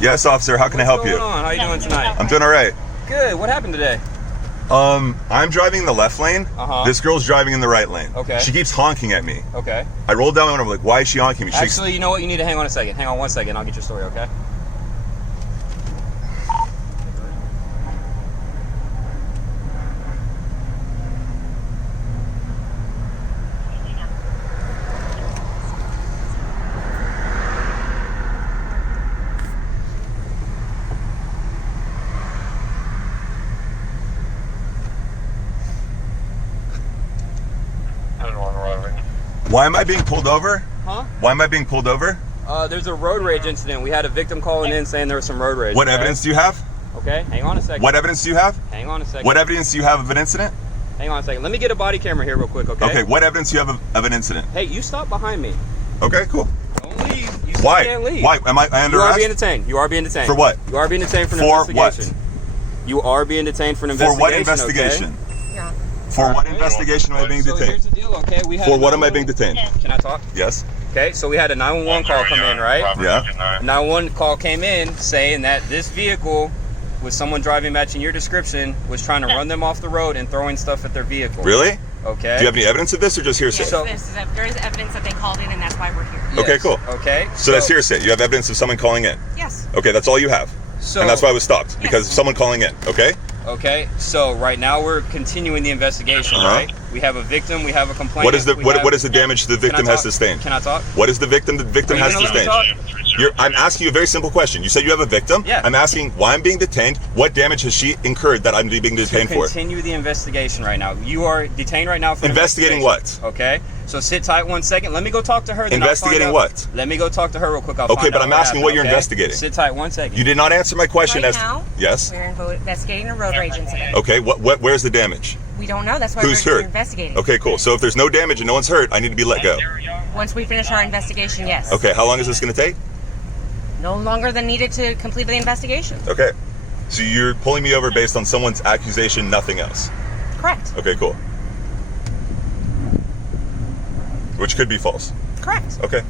Yes, officer. How can I help you? What's going on? How you doing tonight? I'm doing all right. Good. What happened today? I'm driving in the left lane. This girl's driving in the right lane. Okay. She keeps honking at me. Okay. I rolled down and I'm like, why is she honking at me? Actually, you know what? You need to hang on a second. Hang on 1 second. I'll get your story, okay? Why am I being pulled over? Huh? Why am I being pulled over? There's a road rage incident. We had a victim calling in saying there was some road rage. What evidence do you have? Okay, hang on a second. What evidence do you have? Hang on a second. What evidence do you have of an incident? Hang on a second. Let me get a body camera here real quick, okay? Okay, what evidence do you have of an incident? Hey, you stop behind me. Okay, cool. Don't leave. You still Why? can't leave. Why? Am I under You are arrest? being detained. You are being detained. For what? You are being detained for an For investigation. what? You are being detained for an For investigation. what investigation? Okay? Yeah. For what investigation am I being So here's detained? the deal, okay? We had For what am I being detained? Can I talk? Yes. Okay, so we had a 911 call come in, right? Yeah. 911 call came in saying that this vehicle with someone driving matching your description was trying to run them off the road and throwing stuff at their vehicle. Really? Okay. Do you have any evidence of this or just hearsay? Yes, there is evidence that they called in, and that's why we're here. Okay, cool. Okay. So that's hearsay. You have evidence of someone calling in. Yes. Okay, that's all you have. So, And that's why I was stopped, because of someone calling in, okay? Okay, so right now we're continuing the investigation, right? We have a victim, we have a complaint. What is the damage the victim has sustained? Can I talk? What is the victim has sustained? I'm asking you a very simple question. You said you have a victim. Yeah. I'm asking why I'm being detained. What damage has she incurred that I'm being detained for? Continue the investigation right now. You are detained right now for investigating what? Okay. So sit tight 1 second. Let me go talk to her. Then investigating what? Let me go talk to her real quick. Okay, but I'm asking what you're investigating. Sit tight 1 second. You did not answer my question. Right now, yes. we're investigating a road rage incident. Okay. Where's the damage? We don't know. That's why Who's we're hurt? investigating. Okay, cool. So if there's no damage and no one's hurt, I need to be let go. Once we finish our investigation, yes. Okay. How long is this going to take? No longer than needed to complete the investigation. Okay. So you're pulling me over based on someone's accusation, nothing else. Correct. Okay, cool. Which could be false. Correct. Okay.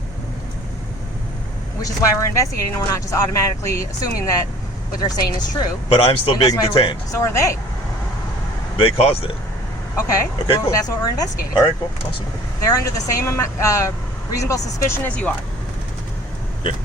Which is why we're investigating, and we're not just automatically assuming that what they're saying is true. But I'm still being detained. So are they. They caused it. Okay. Okay, well, cool. That's what we're investigating. All right, cool. Awesome. They're under the same reasonable suspicion as you are. Yeah.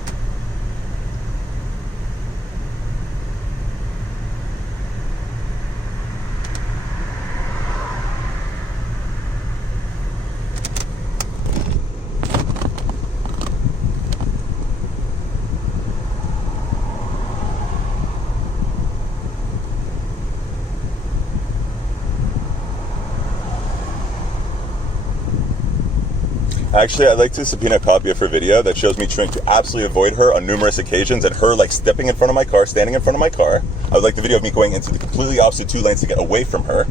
Actually, I'd like to subpoena a copy of her video that shows me trying to absolutely avoid her on numerous occasions and her like stepping in front of my car, standing in front of my car. I would like the video of me going into the completely opposite two lanes to get away from her.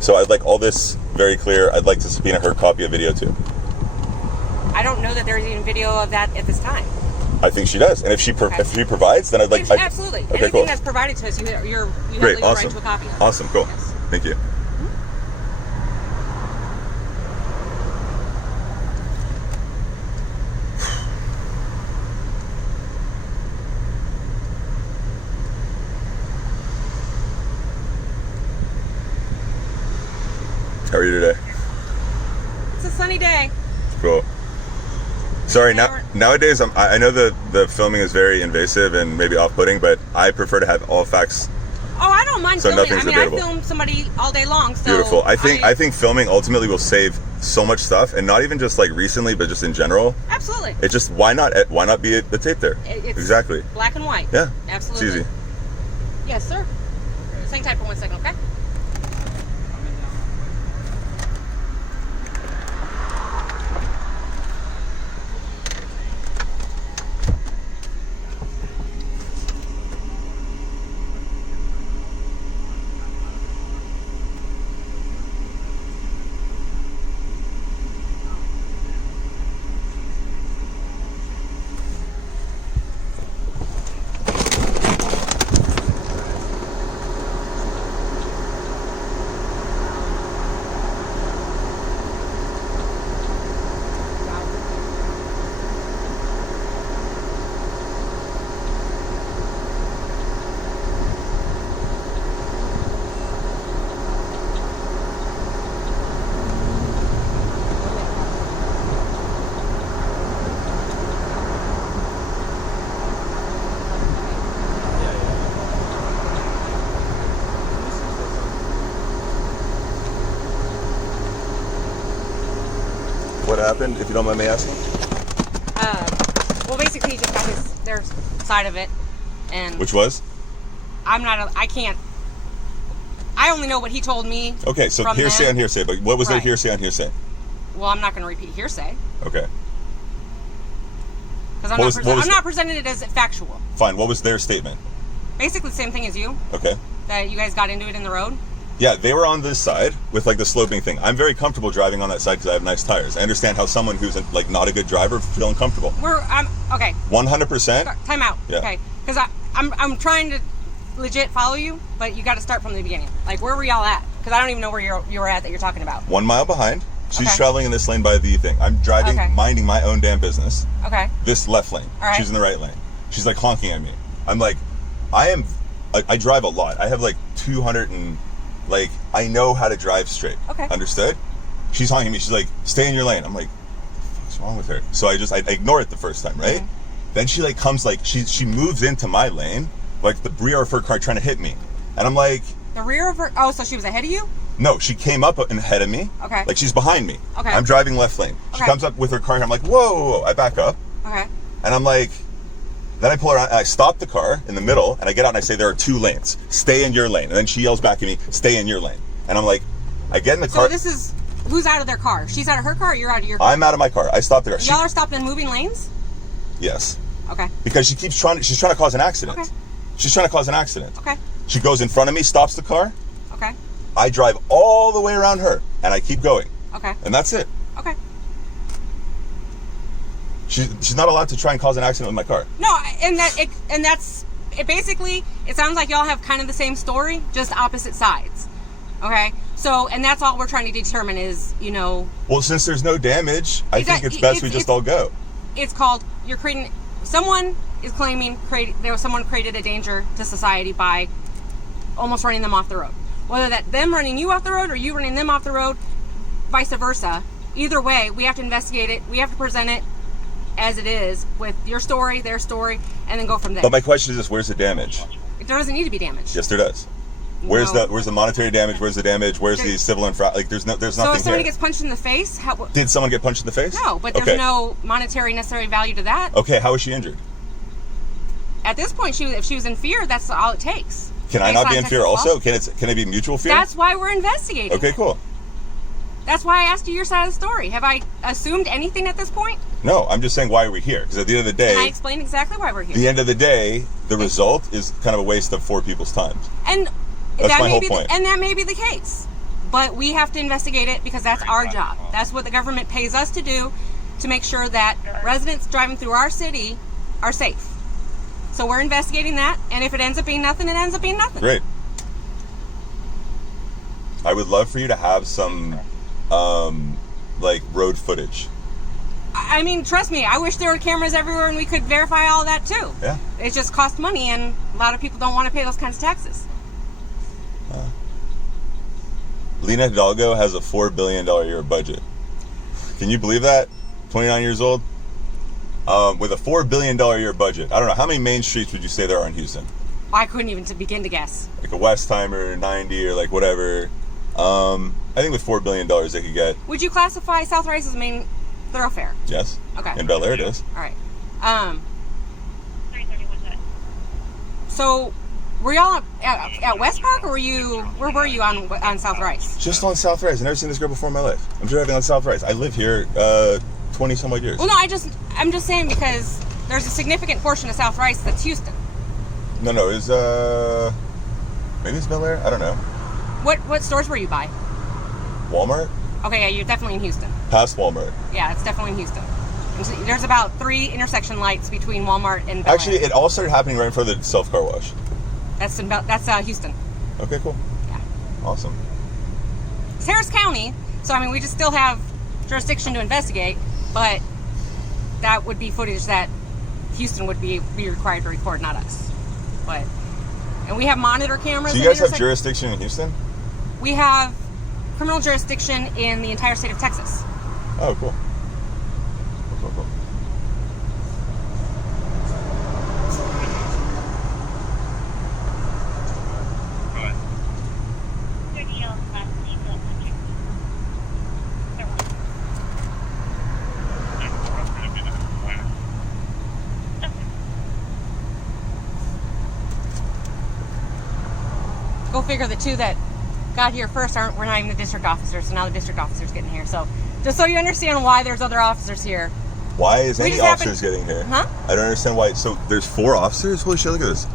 So I'd like all this very clear. I'd like to subpoena her copy of video too. I don't know that there's even video of that at this time. I think she does. And if she provides, then I'd like... Absolutely. Okay, Anything cool. that's provided to us, you have Great, legal awesome. right to a copy of it. Awesome, cool. Yes. Thank you. How are you today? It's a sunny day. Cool. Sorry, nowadays I know the filming is very invasive and maybe off-putting, but I prefer to have all facts. Oh, I don't mind So filming. nothing's I mean, debatable. I film somebody all day long. So Beautiful. I think filming ultimately will save so much stuff, and not even just like recently, but just in general. Absolutely. It just why not be the tape there? It's exactly. Black and white. Yeah. Absolutely. It's easy. Yes, sir. Hang tight for 1 second, okay? happened, if you don't mind me asking? Well, basically, he just got their side of it, and Which was? I can't. I only know what he told me. Okay, so from hearsay them. on hearsay, but what was their Right. hearsay on hearsay? Well, I'm not going to repeat hearsay Okay, because I'm not presenting it as factual. fine. What was their statement? Basically, the same thing as you. Okay. That you guys got into it in the road. Yeah, they were on this side with like the sloping thing. I'm very comfortable driving on that side because I have nice tires. I understand how someone who's like not a good driver feel uncomfortable. Okay. 100%. Time out. Yeah. Okay. Because I'm trying to legit follow you, but you got to start from the beginning. Like, where were y'all at? Because I don't even know where you were at that you're talking about. 1 mile behind. She's Okay. traveling in this lane by the thing. I'm driving, Okay. minding my own damn business. Okay. This left lane. All right. She's in the right lane. She's like honking at me. I'm like, I drive a lot. I have like 200 and like, I know how to drive straight. Okay. Understood? She's honking at me. She's like, stay in your lane. I'm like, what's wrong with her? So I ignore it the first time, right? Mm-hmm. Then she like comes like, she moves into my lane, like the rear of her car trying to hit me. And I'm like, The rear of her. Oh, so she was ahead of you? no, she came up and ahead of me. Okay. Like she's behind me. Okay. I'm driving left lane. She Okay. comes up with her car and I'm like, whoa, whoa, whoa. I back up. Okay. And I'm like, then I pull her out and I stop the car in the middle and I get out and I say, there are 2 lanes. Stay in your lane. And then she yells back at me, stay in your lane. And I'm like, I get in the car. So this is who's out of their car? She's out of her car, or you're out of your car? I'm out of my car. I stopped the car. Y'all are stopped in moving lanes? Yes. Okay. Because she's trying to cause an accident. Okay. She's trying to cause an accident. Okay. She goes in front of me, stops the car. Okay. I drive all the way around her and I keep going. Okay. And that's it. Okay. She's not allowed to try and cause an accident with my car. No, and that's it. Basically, it sounds like y'all have kind of the same story, just opposite sides. Okay. So, and that's all we're trying to determine is, Well, since there's no damage, I think it's best we just all go. It's called someone is claiming someone created a danger to society by almost running them off the road. Whether that them running you off the road or you running them off the road, vice versa. Either way, we have to investigate it. We have to present it as it is with your story, their story, and then go from there. But my question is this: where's the damage? There doesn't need to be damage. Yes, there does. Where's No. the monetary damage? Where's the damage? Where's the civil infraction? Like, there's nothing So if somebody here. gets punched in the face, Did someone get punched in the face? no, but there's Okay. no monetary necessary value to that. Okay, how was she injured? At this point, if she was in fear, that's all it takes. Can I Based not be on in fear Texas also? law. Can it be mutual fear? That's why we're investigating. Okay, cool. That's why I asked you your side of the story. Have I assumed anything at this point? No, I'm just saying why are we here? Because at the end of the Can I day, explain exactly why we're here? the end of the day, the result is kind of a waste of 4 people's time. And That's that my may whole be point. and that may be the case. But we have to investigate it because that's our job. That's what the government pays us to do, to make sure that residents driving through our city are safe. So we're investigating that, and if it ends up being nothing, it ends up being nothing. Great. I would love for you to have some, like, road footage. I mean, trust me, I wish there were cameras everywhere and we could verify all that too. Yeah. It just costs money, and a lot of people don't want to pay those kinds of taxes. Lena Hidalgo has a $4 billion a year budget. Can you believe that? 29 years old? With a $4 billion a year budget. I don't know, how many main streets would you say there are in Houston? I couldn't even begin to guess. Like a Westheimer, 90, or like whatever. I think with $4 billion they could get, Would you classify South Rice as a main thoroughfare? yes. Okay. In Bellaire it is. All right. So, were y'all at West Park, or where were you on South Rice? Just on South Rise. I've never seen this girl before in my life. I'm driving on South Rise. I live here 20 some odd years. Well, no, I'm just saying because there's a significant portion of South Rice that's Houston. No, it's maybe it's Bellaire? I don't know. What stores were you by? Walmart? Okay, yeah, you're definitely in Houston. Past Walmart. Yeah, it's definitely in Houston. And so there's about 3 intersection lights between Walmart and Bellaire. Actually, it all started happening right in front of the self-car wash. That's Houston. Okay, cool. Yeah. Awesome. It's Harris County, so I mean we just still have jurisdiction to investigate, but that would be footage that Houston would be required to record, not us. And we have monitor cameras. So you guys have jurisdiction in Houston? We have criminal jurisdiction in the entire state of Texas. Oh, cool. Cool. go figure, the two that got here first we're not even the district officers, so now the district officers getting here. So just so you understand why there's other officers here. Why is any officers getting here? Huh? I don't understand why. So there's 4 officers? Holy shit, look at this.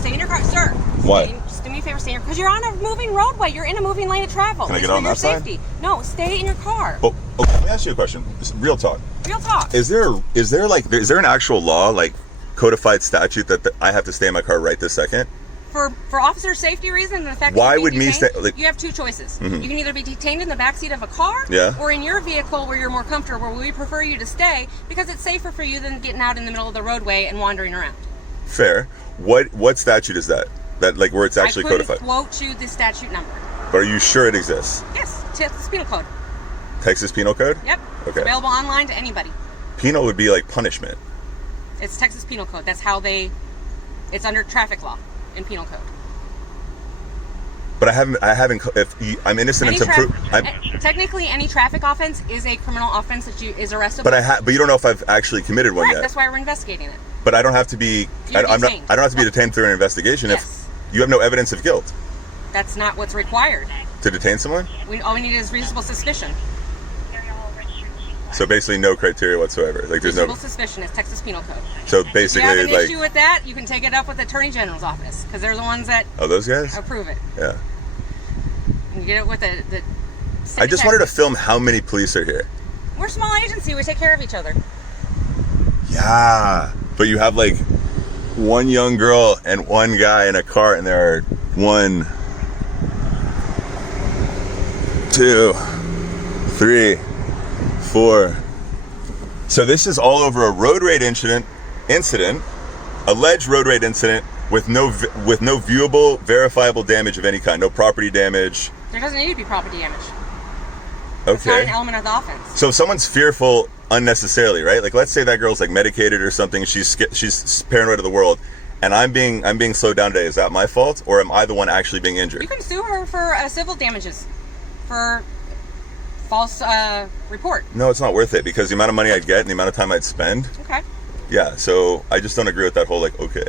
Stay in your car, sir. Why? Just do me a favor, stay in your car. Because you're on a moving roadway. You're in a moving lane of travel. Can I It's get for on your that side? safety. No, stay in your car. Oh, okay, let me ask you a question. Just real talk. Real talk. Is there an actual law, like codified statute that I have to stay in my car right this second? For officer safety reasons, and the fact Why that would me stay? Like, you have 2 choices. Mhm. You can either be detained in the backseat of a car, Yeah. or in your vehicle where you're more comfortable, where we prefer you to stay because it's safer for you than getting out in the middle of the roadway and wandering around. fair. What statute is that? That, like, where it's actually I couldn't codified? quote you the statute number. But are you sure it exists? Yes, Texas Penal Code. Texas Penal Code? Yep. It's Okay. available online to anybody. Penal would be like punishment. It's Texas Penal Code. That's how it's under traffic law in Penal Code. But I haven't. If I'm innocent until proof. Technically, any traffic offense is a criminal offense that is arrestable. But you don't know if I've actually committed one Correct. yet. That's why we're investigating it. But I don't have to be. You're I detained. don't have to be detained through an investigation Yes. if you have no evidence of guilt That's not what's required. to detain someone. All we need is reasonable suspicion. So basically, no criteria whatsoever. Like there's Reasonable no. suspicion is Texas Penal Code. So If you basically, have an like, issue with that, you can take it up with the Attorney General's office because they're the ones that oh, those guys. approve it. Yeah. You get it with the I just wanted to film how many police are here. We're a small agency. We take care of each other. Yeah. But you have like one young girl and one guy in a car, and there are 1, 2, 3, 4. So this is all over a road rage incident, alleged road rage incident with no viewable, verifiable damage of any kind, no property damage. There doesn't need to be property damage. It's not an Okay. element of the offense. So if someone's fearful unnecessarily, right? Like let's say that girl's like medicated or something, she's paranoid of the world, and I'm being slowed down today. Is that my fault, or am I the one actually being injured? You can sue her for civil damages for false report. No, it's not worth it because the amount of money I'd get and the amount of time I'd spend. Okay. Yeah, so I just don't agree with that whole like, okay.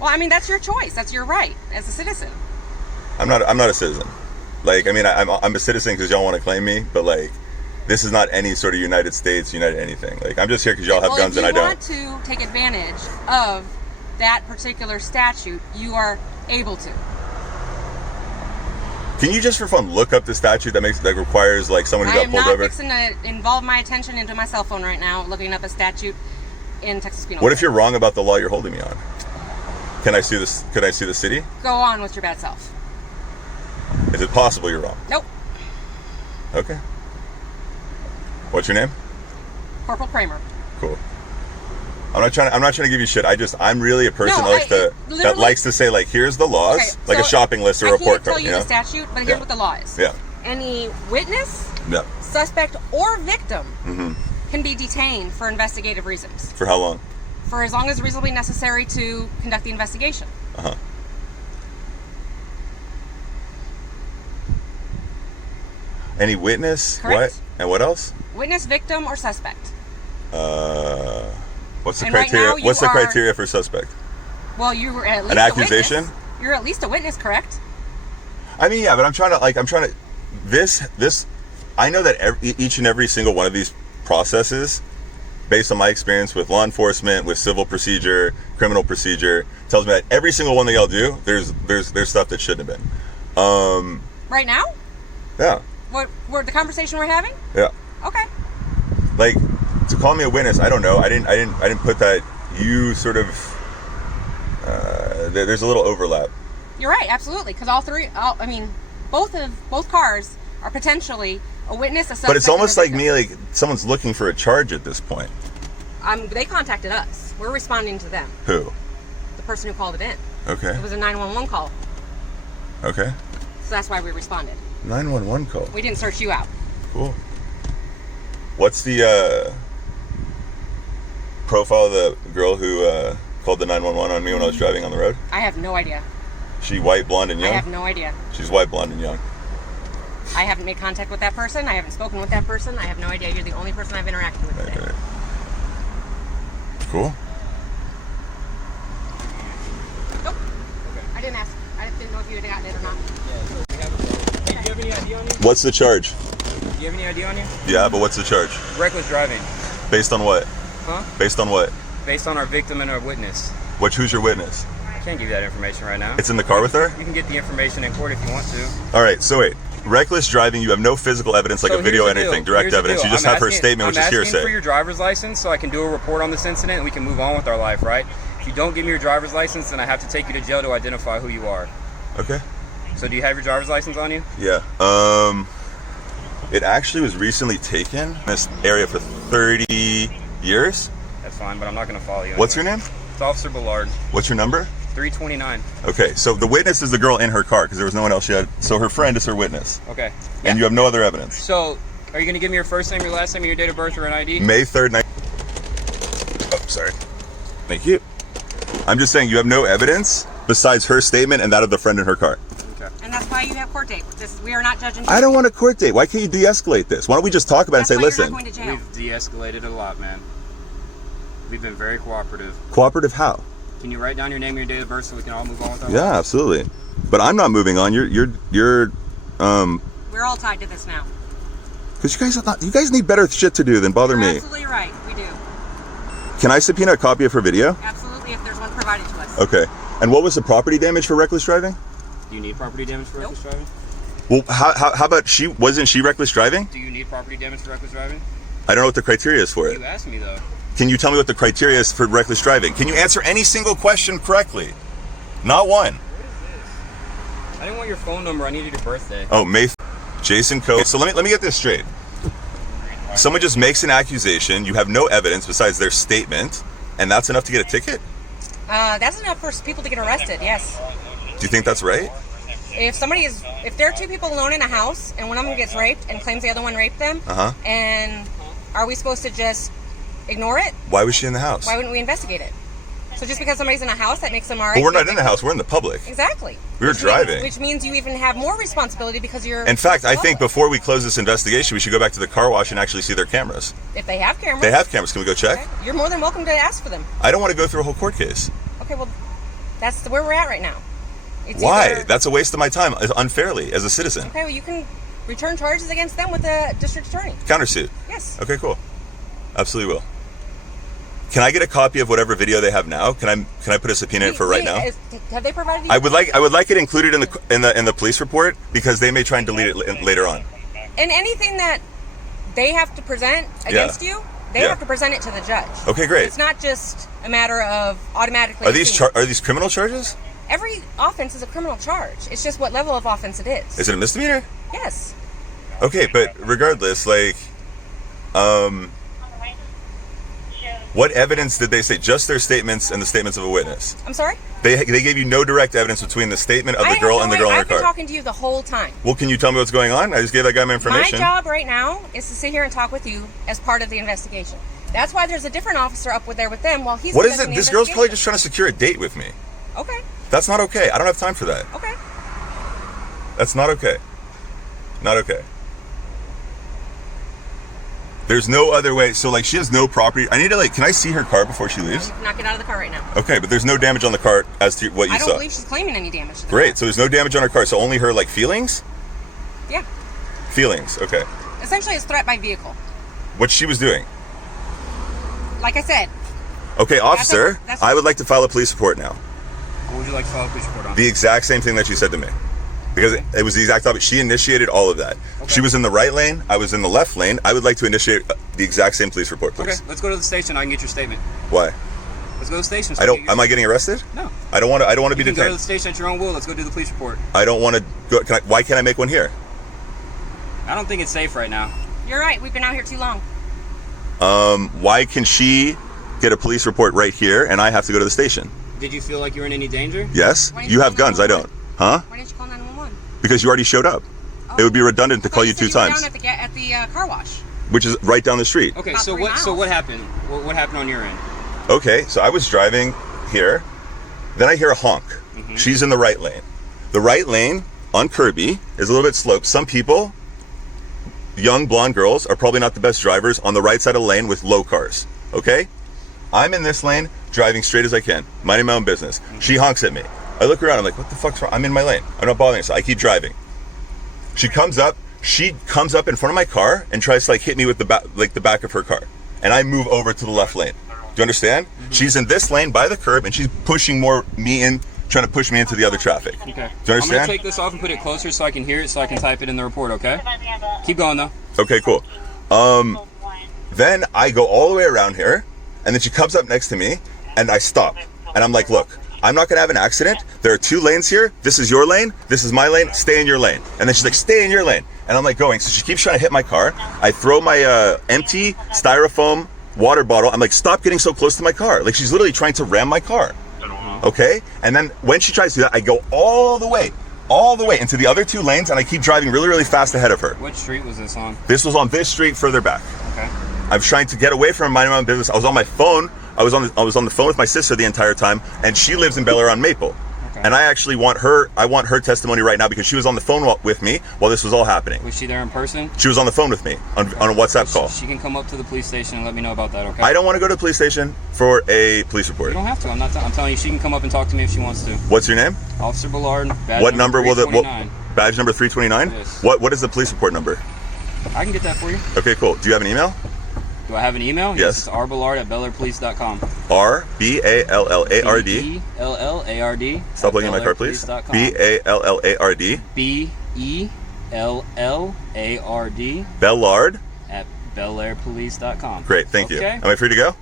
Well, I mean, that's your choice. That's your right as a citizen. I'm not a citizen. Like, I mean, I'm a citizen because y'all want to claim me, but like, this is not any sort of United States, United anything. Like, I'm just here because y'all have guns and I don't. If you want to take advantage of that particular statute, you are able to. Can you just for fun look up the statute that requires like someone who got pulled over? I am not fixing to involve my attention into my cell phone right now, looking up a statute in Texas Penal Code. What if you're wrong about the law you're holding me on? Can I sue this? Could I sue the city? Go on with your bad self. Is it possible you're wrong? Nope. Okay. What's your name? Corporal Kramer. Cool. I'm not trying to give you shit. I'm really a person that likes to say like, here's the laws, Okay, like so a shopping list or a report I card. can't tell you the statute, but here's what the law is. Yeah. Any witness, Yeah. suspect, or victim Mm-hmm. can be detained for investigative reasons For how long? for as long as reasonably necessary to conduct the investigation. Uh-huh. Any witness? Correct. What? And what else? Witness, victim, or suspect. What's the And right criteria? now you What's the are- criteria for suspect? Well, you were at least An a accusation? witness. You're at least a witness, correct? I mean, yeah, but I'm trying to. This. I know that each and every single one of these processes, based on my experience with law enforcement, with civil procedure, criminal procedure, tells me that every single one that y'all do, there's stuff that shouldn't have been. Right now? Yeah. What the conversation we're having? Yeah. Okay. Like, to call me a witness, I don't know. I didn't put that. You sort of. There's a little overlap. You're right, absolutely. Because both cars are potentially a witness, a suspect. But it's almost and a like me, like someone's looking for a charge at this point. They contacted us. We're responding to them. Who? The person who called it in. Okay. It was a 911 call, Okay. so that's why we responded. 911 call. We didn't search you out. Cool. What's the profile of the girl who called the 911 on me when I was driving on the road? I have no idea. She white, blonde, and young? I have no idea. She's white, blonde, and young. I haven't made contact with that person. I haven't spoken with that person. I have no idea. You're the only person I've interacted with today. Okay. Cool. Nope. I didn't ask. I didn't know if you had What's the charge? Do you have any ID on you? Yeah, but what's the charge? Reckless driving. Based on what? Huh? Based on what? Based on our victim and our witness. Who's your witness? I can't give you that information right now. It's in the car with her? You can get the information in court if you want to. All right, so wait. Reckless driving, you have no physical evidence like So a video or here's the anything, deal. direct Here's the evidence. deal. You just I'm have her asking- statement, which is I'm asking hearsay. for your driver's license so I can do a report on this incident and we can move on with our life, right? If you don't give me your driver's license, then I have to take you to jail to identify who you are. Okay. So do you have your driver's license on you? Yeah. It actually was recently taken in this area for 30 years. That's fine, but I'm not going to follow you. What's your anyway. name? It's Officer Bellaire. What's your number? 329. Okay, so the witness is the girl in her car because there was no one else she had. So her friend is her witness. Okay. And you have no other evidence. So, are you going to give me your first name, your last name, and your date of birth or an ID? May 3rd, Oh, sorry. Thank you. I'm just saying you have no evidence besides her statement and that of the friend in her car. Okay. And that's why you have court date. We are not judging. I don't want a court date. Why can't you de-escalate this? Why don't we just talk about it and say, That's why listen. you're not going to jail. We've de-escalated a lot, man. We've been very cooperative. Cooperative how? Can you write down your name and your date of birth so we can all move on with our Yeah, lives? absolutely. But I'm not moving on. You're We're all tied to this now. because you guys need better shit to do than bother You're me. absolutely right. We do. Can I subpoena a copy of her video? Absolutely, if there's one provided to us. Okay. And what was the property damage for reckless driving? Do you need property damage for reckless driving? Well, how about wasn't she reckless driving? Do you need property damage for reckless driving? I don't know what the criteria is for it. You asked me though. Can you tell me what the criteria is for reckless driving? Can you answer any single question correctly? Not one. I didn't want your phone number. I needed your birthday. Oh, Jason Coe. So let me get this straight. Someone just makes an accusation. You have no evidence besides their statement, and that's enough to get a ticket? That's enough for people to get arrested. Yes. Do you think that's right? If there are two people alone in a house and one of them gets raped and claims the other one raped them, and are we supposed to just ignore it? Why was she in the house? Why wouldn't we investigate it? So just because somebody's in a house, that makes them all right? Well, we're not in the house. We're in the public. Exactly. We were driving. Which means you even have more responsibility because you're... In fact, I think before we close this investigation, we should go back to the car wash and actually see their cameras. If they have cameras. They have cameras. Can we go check? Okay. You're more than welcome to ask for them. I don't want to go through a whole court case. Okay, well, that's where we're at right now. It's Why? either- That's a waste of my time, unfairly, as a citizen. Okay, well, you can return charges against them with the district attorney. Countersuit. Yes. Okay, cool. Absolutely will. Can I get a copy of whatever video they have now? Can I put a subpoena in for right now? Have they provided you? I would like it included in the police report because they may try and delete it later on. And anything that they have to present against you, they have to present it to the judge. Okay, great. It's not just a matter of automatically. Are these criminal charges? Every offense is a criminal charge. It's just what level of offense it is. Is it a misdemeanor? Yes. Okay, but regardless, what evidence did they say? Just their statements and the statements of a witness. I'm sorry? They gave you no direct evidence between the statement of the girl and the girl in her I've been car. talking to you the whole time. Well, can you tell me what's going on? I just gave that guy my information. My job right now is to sit here and talk with you as part of the investigation. That's why there's a different officer up there with them while he's What is conducting it? the This girl's probably investigation. just trying to secure a date with me. Okay. That's not okay. I don't have time for that. Okay. That's not okay. Not okay. There's no other way. So, she has no property. I need to, can I see her car before she leaves? You cannot get out of the car right now. Okay, but there's no damage on the car as to what you I saw. don't believe she's claiming any damage to the Great. car. So there's no damage on her car. So only her, feelings? Yeah. Feelings. Okay. Essentially, it's threat by vehicle. What she was doing. Like I said. Okay, officer, that's I would like to file a police report now. What would you like to file a police report on? The exact same thing that she said to me. Because it was the exact topic. She initiated all of that. Okay. She was in the right lane. I was in the left lane. I would like to initiate the exact same police report, please. Okay, let's go to the station. I can get your statement. Why? Let's go to the station. Am I getting arrested? No. I don't want to be You can detained. go to the station at your own will. Let's go do the police report. I don't want to go. Why can't I make one here? I don't think it's safe right now. You're right. We've been out here too long. Why can she get a police report right here and I have to go to the station? Did you feel like you were in any danger? Yes. You have guns. I don't. Huh? Why didn't you call 911? Because you already showed up. Oh. It would be redundant to call you two times. Down at the car wash. Which is right down the street. Okay, About so 3 miles. what happened? What happened on your end? Okay, so I was driving here. Then I hear a honk. Mm-hmm. She's in the right lane. The right lane on Kirby is a little bit sloped. Some people, young blonde girls, are probably not the best drivers on the right side of the lane with low cars. Okay? I'm in this lane, driving straight as I can, minding my own business. Mm-hmm. She honks at me. I look around, I'm like, what the fuck's wrong? I'm in my lane. I'm not bothering her, so I keep driving. She comes up, she comes up in front of my car and tries to like hit me with the back of her car, and I move over to the left lane. Do you understand? Mm-hmm. She's in this lane by the curb, and she's pushing me in, trying to push me into the other traffic. Okay. Do you understand? I'm gonna take this off and put it closer so I can hear it, so I can type it in the report. Okay. Keep going though. Okay, cool. Then I go all the way around here, and then she comes up next to me, and I stop, and I'm like, look, I'm not gonna have an accident. There are 2 lanes here. This is your lane. This is my lane. Stay in your lane. And then she's like, stay in your lane. And I'm like going. So she keeps trying to hit my car. I throw my empty styrofoam water bottle. I'm like, stop getting so close to my car. Like, she's literally trying to ram my car. Okay? And then when she tries to do that, I go all the way into the other 2 lanes, and I keep driving really, really fast ahead of her. What street was this on? This was on this street further back. Okay. I was trying to get away from minding my own business. I was on my phone. I was on the phone with my sister the entire time, and she lives in Bellaire on Maple. Okay. And I actually want her testimony right now, because she was on the phone with me while this was all happening. Was she there in person? She was on the phone with me on a WhatsApp call. She can come up to the police station and let me know about that, okay? I don't want to go to the police station for a police report. You don't have to. I'm telling you, she can come up and talk to me if she wants to. What's your name? Officer Bellaire. What number will badge number 329? Yes. What is the police report number? I can get that for you. Okay, cool. Do you have an email? Do I have an email? Yes. It's rballard@BellairePolice.com. RBALLARD. BELLARD. Stop looking at my car, please. BALLARD. BELLARD. Bellard. @BellairePolice.com. Great, thank you. Okay. Am I free to go?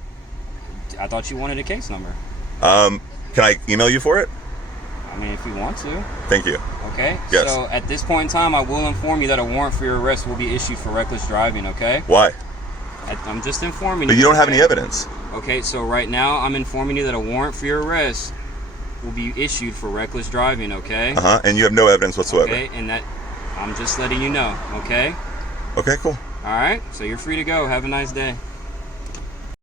I thought you wanted a case number. Can I email you for it? I mean, if you want to. Thank you. Okay. Yes. So at this point in time, I will inform you that a warrant for your arrest will be issued for reckless driving. Okay. Why? I'm just informing you. But you don't have any evidence. Okay, so right now I'm informing you that a warrant for your arrest will be issued for reckless driving, okay? And you have no evidence whatsoever. Okay, and that I'm just letting you know, okay? Okay, cool. All right, so you're free to go. Have a nice day.